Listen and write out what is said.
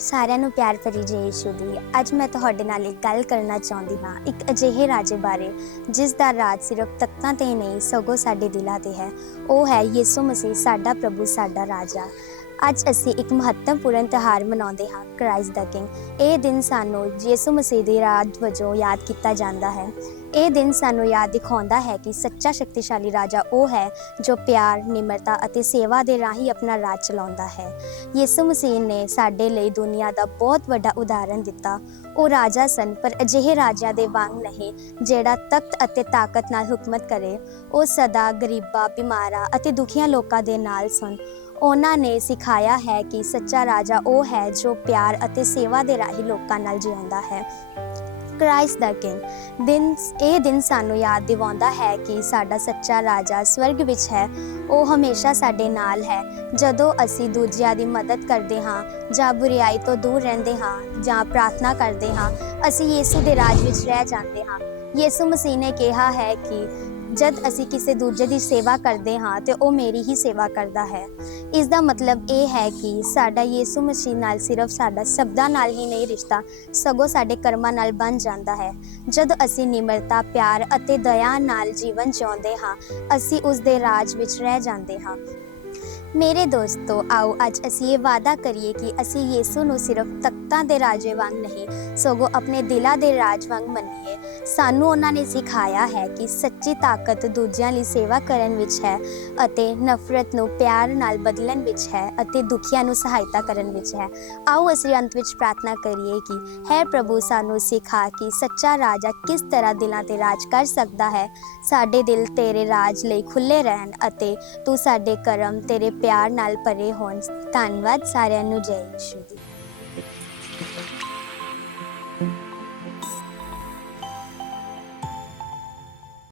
ਸਾਰਿਆਂ ਨੂੰ ਪਿਆਰ ਭਰੀ ਜੈ ਯਿਸੂ ਦੀ। ਅੱਜ ਮੈਂ ਤੁਹਾਡੇ ਨਾਲ ਇੱਕ ਗੱਲ ਕਰਨਾ ਚਾਹੁੰਦੀ ਹਾਂ। ਇੱਕ ਅਜਿਹੇ ਰਾਜੇ ਬਾਰੇ, ਜਿਸ ਦਾ ਰਾਜ ਸਿਰਫ ਤਖਤਾਂ ਤੇ ਨਹੀਂ, ਸਗੋਂ ਸਾਡੇ ਦਿਲਾਂ ਤੇ ਹੈ। ਉਹ ਹੈ ਯਿਸੂ ਮਸੀਹ, ਸਾਡਾ ਪ੍ਰਭੂ, ਸਾਡਾ ਰਾਜਾ। ਅੱਜ ਅਸੀਂ ਇੱਕ ਮਹੱਤਵਪੂਰਨ ਤਿਉਹਾਰ ਮਨਾਉਂਦੇ ਹਾਂ ਕ੍ਰਾਈਸਟ ਦਾ ਕਿੰਗ ਇਹ ਦਿਨ ਸਾਨੂੰ ਯਿਸੂ ਮਸੀਹ ਦੇ ਰਾਜ ਵਜੋਂ ਯਾਦ ਕੀਤਾ ਜਾਂਦਾ ਹੈ। ਇਹ ਦਿਨ ਸਾਨੂੰ ਯਾਦ ਦਿਖਾਉਂਦਾ ਹੈ ਕਿ ਸੱਚਾ, ਸ਼ਕਤੀਸ਼ਾਲੀ ਰਾਜਾ ਉਹ ਹੈ ਜੋ ਪਿਆਰ, ਨਿਮਰਤਾ ਅਤੇ ਸੇਵਾ ਦੇ ਰਾਹੀਂ ਆਪਣਾ ਰਾਜ ਚਲਾਉਂਦਾ ਹੈ। ਯਿਸੂ ਮਸੀਹ ਨੇ ਸਾਡੇ ਲਈ ਦੁਨੀਆ ਦਾ ਬਹੁਤ ਵੱਡਾ ਉਦਾਹਰਣ ਦਿੱਤਾ। ਉਹ ਰਾਜਾ ਸਨ, ਪਰ ਅਜਿਹੇ ਰਾਜਿਆਂ ਦੇ ਵਾਂਗ ਨਹੀਂ, ਜਿਹੜਾ ਤਖਤ ਅਤੇ ਤਾਕਤ ਨਾਲ ਹੁਕਮਤ ਕਰੇ। ਉਹ ਸਦਾ ਗਰੀਬਾਂ, ਬਿਮਾਰਾਂ ਅਤੇ ਦੁਖੀਆਂ ਲੋਕਾਂ ਦੇ ਨਾਲ ਸਨ। ਉਹਨਾਂ ਨੇ ਸਿਖਾਇਆ ਹੈ ਕਿ ਸੱਚਾ ਰਾਜਾ ਉਹ ਹੈ ਜੋ ਪਿਆਰ ਅਤੇ ਸੇਵਾ ਦੇ ਰਾਹੀਂ ਲੋਕਾਂ ਨਾਲ ਜਿਉਂਦਾ ਹੈ। ਕ੍ਰਾਈਸਟ ਦਾ ਕਿੰਗ ਦਿਨ, ਇਹ ਦਿਨ ਸਾਨੂੰ ਯਾਦ ਦਿਵਾਉਂਦਾ ਹੈ ਕਿ ਸਾਡਾ ਸੱਚਾ ਰਾਜਾ ਸਵਰਗ ਵਿੱਚ ਹੈ। ਉਹ ਹਮੇਸ਼ਾ ਸਾਡੇ ਨਾਲ ਹੈ। ਜਦੋਂ ਅਸੀਂ ਦੂਜਿਆਂ ਦੀ ਮਦਦ ਕਰਦੇ ਹਾਂ ਜਾਂ ਬੁਰੀਾਈ ਤੋਂ ਦੂਰ ਰਹਿੰਦੇ ਹਾਂ ਜਾਂ ਪ੍ਰਾਰਥਨਾ ਕਰਦੇ ਹਾਂ, ਅਸੀਂ ਯੀਸ਼ੂ ਦੇ ਰਾਜ ਵਿੱਚ ਰਹਿ ਜਾਂਦੇ ਹਾਂ। ਯੀਸ਼ੂ ਮਸੀਹ ਨੇ ਕਿਹਾ ਹੈ ਕਿ ਜਦ ਅਸੀਂ ਕਿਸੇ ਦੂਜੇ ਦੀ ਸੇਵਾ ਕਰਦੇ ਹਾਂ ਤੇ ਉਹ ਮੇਰੀ ਹੀ ਸੇਵਾ ਕਰਦਾ ਹੈ। ਇਸ ਦਾ ਮਤਲਬ ਇਹ ਹੈ ਕਿ ਸਾਡਾ ਯੀਸ਼ੂ ਮਸੀਹ ਨਾਲ ਸਿਰਫ ਸਾਡਾ ਸ਼ਬਦਾਂ ਨਾਲ ਹੀ ਨਹੀਂ ਰਿਸ਼ਤਾ, ਸਗੋਂ ਸਾਡੇ ਕਰਮਾਂ ਨਾਲ ਬਣ ਜਾਂਦਾ ਹੈ। ਜਦ ਅਸੀਂ ਨਿਮਰਤਾ, ਪਿਆਰ ਅਤੇ ਦਇਆ ਨਾਲ ਜੀਵਨ ਜਿਉਂਦੇ ਹਾਂ, ਅਸੀਂ ਉਸ ਦੇ ਰਾਜ ਵਿੱਚ ਰਹਿ ਜਾਂਦੇ ਹਾਂ। ਮੇਰੇ ਦੋਸਤੋ ਆਓ, ਅੱਜ ਅਸੀਂ ਇਹ ਵਾਅਦਾ ਕਰੀਏ ਕਿ ਅਸੀਂ ਯੀਸ਼ੂ ਨੂੰ ਸਿਰਫ ਤਖਤਾਂ ਦੇ ਰਾਜੇ ਵਾਂਗ ਨਹੀਂ, ਸਗੋਂ ਆਪਣੇ ਦਿਲਾਂ ਦੇ ਰਾਜ ਵਾਂਗ ਮੰਨੀਏ। ਸਾਨੂੰ ਉਹਨਾਂ ਨੇ ਸਿਖਾਇਆ ਹੈ ਕਿ ਸੱਚੀ ਤਾਕਤ ਦੂਜਿਆਂ ਲਈ ਸੇਵਾ ਕਰਨ ਵਿੱਚ ਹੈ ਅਤੇ ਨਫ਼ਰਤ ਨੂੰ ਪਿਆਰ ਨਾਲ ਬਦਲਣ ਵਿੱਚ ਹੈ ਅਤੇ ਦੁਖੀਆਂ ਨੂੰ ਸਹਾਇਤਾ ਕਰਨ ਵਿੱਚ ਹੈ। ਆਓ, ਅਸੀਂ ਅੰਤ ਵਿੱਚ ਪ੍ਰਾਰਥਨਾ ਕਰੀਏ ਕਿ ਹੈ ਪ੍ਰਭੂ, ਸਾਨੂੰ ਸਿਖਾ ਕਿ ਸੱਚਾ ਰਾਜਾ ਕਿਸ ਤਰ੍ਹਾਂ ਦਿਲਾਂ ਤੇ ਰਾਜ ਕਰ ਸਕਦਾ ਹੈ। ਸਾਡੇ ਦਿਲ ਤੇਰੇ ਰਾਜ ਲਈ ਖੁੱਲੇ ਰਹਿਣ ਅਤੇ ਤੂੰ ਸਾਡੇ ਕਰਮ, ਤੇਰੇ ਪਿਆਰ ਨਾਲ ਭਰੇ ਹੋਣ। ਧੰਨਵਾਦ ਸਾਰਿਆਂ ਨੂੰ। ਜੈ ਸ਼੍ਰੀ